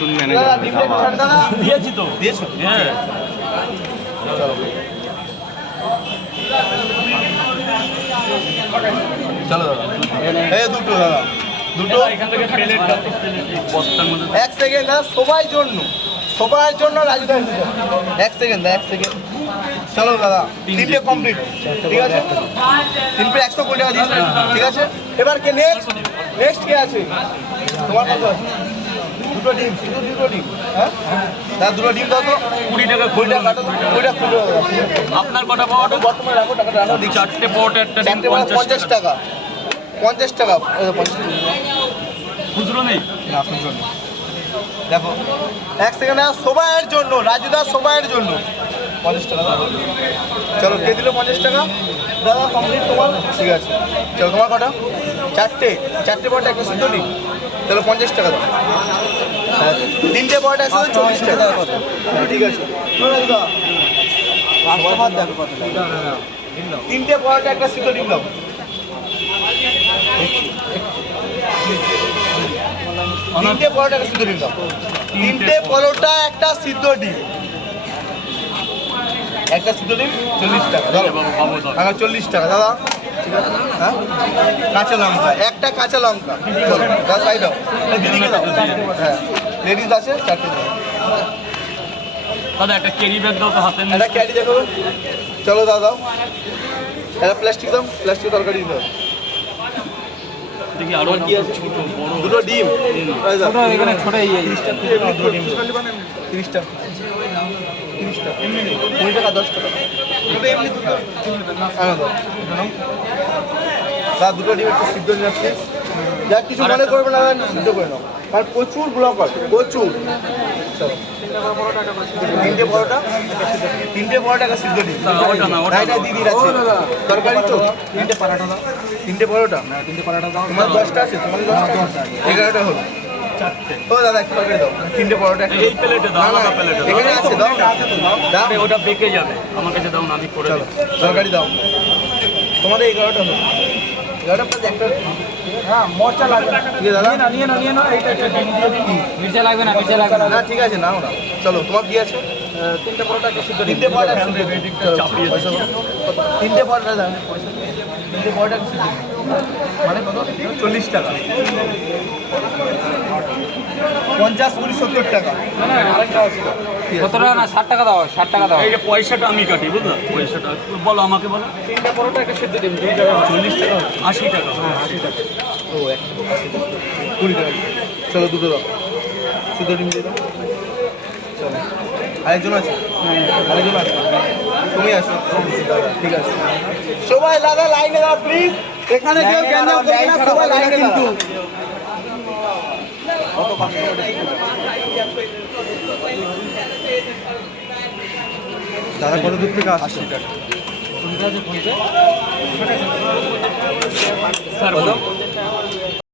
নতুন ম্যানেজার দিয়েছি তো। দিয়েছো? হ্যাঁ চলো দাদা, এই দুটো দাদা, দুটো এখান থেকে প্লেট বস্তার মধ্যে। এক সেকেন্ড দাদা, সবাই জন্য, সবার জন্য রাজু দা। এক সেকেন্ড দাদা, এক সেকেন্ড। চলো দাদা, তিনটে কমপ্লিট, ঠিক আছে? তিনটে 120 টাকা দিয়েছে, ঠিক আছে? এবার কে নেক্সট? নেক্সট কে আছে? তোমার কত আছে? দুটো ডিম, শুধু দুটো ডিম। হ্যাঁ দাদা, দুটো ডিম দাও তো। 20 টাকা 20 টাকা কাটো তো, 20 টাকা খুলো দাদা। আপনার কটা পাওয়া বর্তমানে রাখো, টাকাটা রাখো। চারটে পাওয়াটা একটা ডিম 50 টাকা, 50 টাকা, 50 টাকা। খুচরো নেই। না, খুচরো নেই। দেখো এক সেকেন্ড, সবাইয়ের জন্য রাজুদা, সবাইয়ের জন্য 50 টাকা দাও। চলো, কে দিল 50 টাকা? দাদা কমপ্লিট তোমার, ঠিক আছে। চলো, তোমার কটা? চারটে বড়টা একটা সিদ্ধ নিই। চলো 50 টাকা দাও। হ্যাঁ, তিনটে বড়টা একসাথে 40 টাকা। ঠিক আছে, চলো রাজুদা। তিনটে বড়টা একটা সিদ্ধ ডিম দাও। তিনটে পরোটা একটা সিদ্ধ ডিম দাও। তিনটে পরোটা একটা সিদ্ধ ডিম, একটা সিদ্ধ ডিম 40 টাকা। দাদা 40 টাকা দাদা, ঠিক আছে? হ্যাঁ, কাঁচা লঙ্কা, একটা কাঁচা লঙ্কা দাদা, সাইড দাও। দিদিকে দাও। হ্যাঁ, লেডিস আছে 4টে দাও। দাদা একটা ক্যারি ব্যাগ দাও তো হাতে নিয়ে। একটা ক্যারি দেখো। চলো দাদা, দাও একটা প্লাস্টিক দাও, প্লাস্টিক তরকারি দাও। দেখি আরো কি আছে, ছোট বড়। দুটো ডিম, এখানে ছোট 30 টাকা, 30 টাকা, 30 টাকা, 20 টাকা, 10 টাকা। দাদা দুটো ডিম একটু সিদ্ধ নিয়ে আসছে। যা কিছু মনে করবে না, সিদ্ধ করে নাও, কারণ প্রচুর ব্লক আছে, প্রচুর। চলো, তিনটে পরোটা একটা সিদ্ধ ডিম। এটা দিদির আছে তরকারি তো। তিনটে পরোটা দাও, তিনটে পরোটা, তোমার 10টা আছে, তোমার 10টা, 11টা হলো। ও দাদা একটু তরকারি দাও, তিনটে পরোটা একটা। এই প্লেটে দাও, আলাদা প্লেটে দাও। এখানে আছে, দাও দাও। আরে ওটা বেঁকে যাবে, আমার কাছে দাও না, আমি করে চলো, দিই। তরকারি দাও। তোমাদের 11টা হলো, 11টা প্লাস একটা। হ্যাঁ, মরচা লাগবে দাদা, নিয়ে নাও এইটা মির্চা লাগবে না, মির্চা লাগবে না ঠিক আছে, নাও না। চলো, তোমার কি আছে? তিনটে পরোটা একটা সিদ্ধ, তিনটে পরোটা একটা সিদ্ধ। তিনটে পরোটা দাও, তিনটে পরোটা একটা সিদ্ধ মানে কত? 40 টাকা। 50, 20, 70 টাকা। কত টাকা? না 60 টাকা দাও, 60 টাকা দাও। এই যে পয়সাটা আমি কাটি, বুঝলো? পয়সাটা বলো, আমাকে বলো। তিনটে পরোটা একটা সিদ্ধ ডিম 2 টাকা, 40 টাকা, 80 টাকা। হ্যাঁ 80 টাকা। ও 20 টাকা। চলো, দুটো দাও, সিদ্ধ ডিম দিয়ে দাও। চলো, আরেকজন আছে? আরেকজন আছে, তুমি আসো। ঠিক আছে, সবাই দাদা লাইনে দাও প্লিজ। এখানে কেউ গ্যাঞ্জাম করবে না, সবাই লাইনে কিন্তু। দাদা কত দূর থেকে আসছে? 80 টাকা। স্যার বলো।